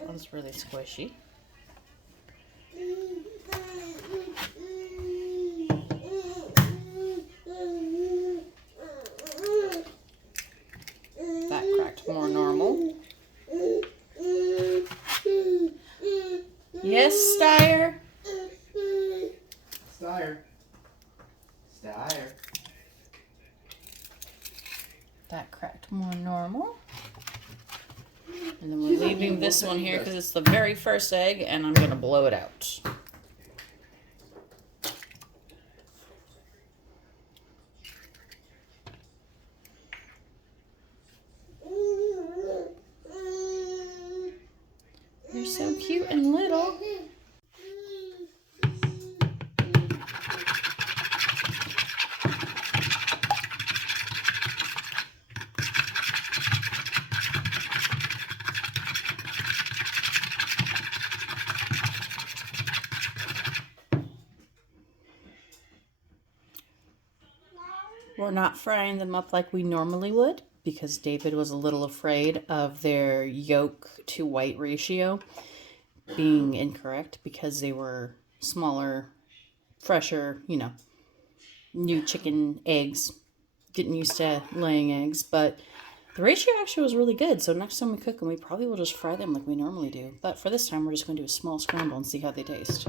That one's really squishy. That cracked more normal. Yes, Steyer? Steyer. That cracked more normal. And then we're leaving this one here because it's the very first egg, and I'm going to blow it out. You're so cute and little. We're not frying them up like we normally would because David was a little afraid of their yolk to white ratio being incorrect because they were smaller, fresher, new chicken eggs, getting used to laying eggs. But the ratio actually was really good. So next time we cook them, we probably will just fry them like we normally do. But for this time, we're just going to do a small scramble and see how they taste.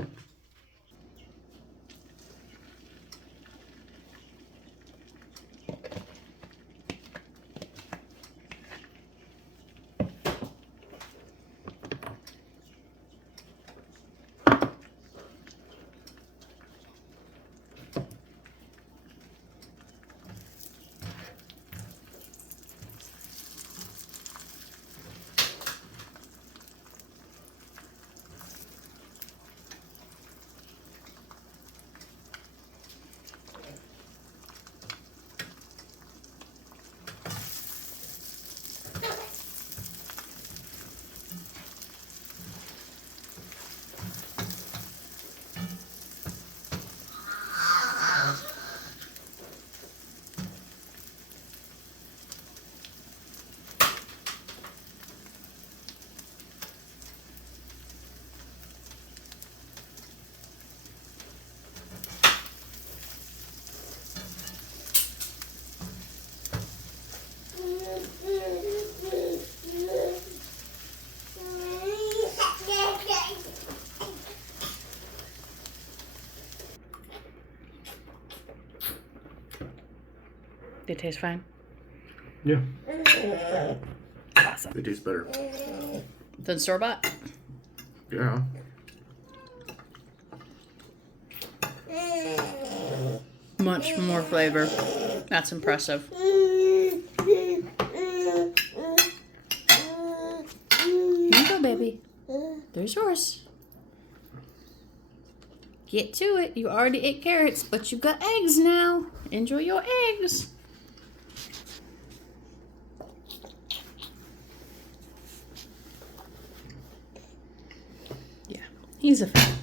They taste fine? Yeah. Awesome. They taste better. Than store-bought? Yeah. Much more flavor. That's impressive. Here you go, baby. There's yours. Get to it. You already ate carrots, but you got eggs now. Enjoy your eggs. Yeah, he's a fan.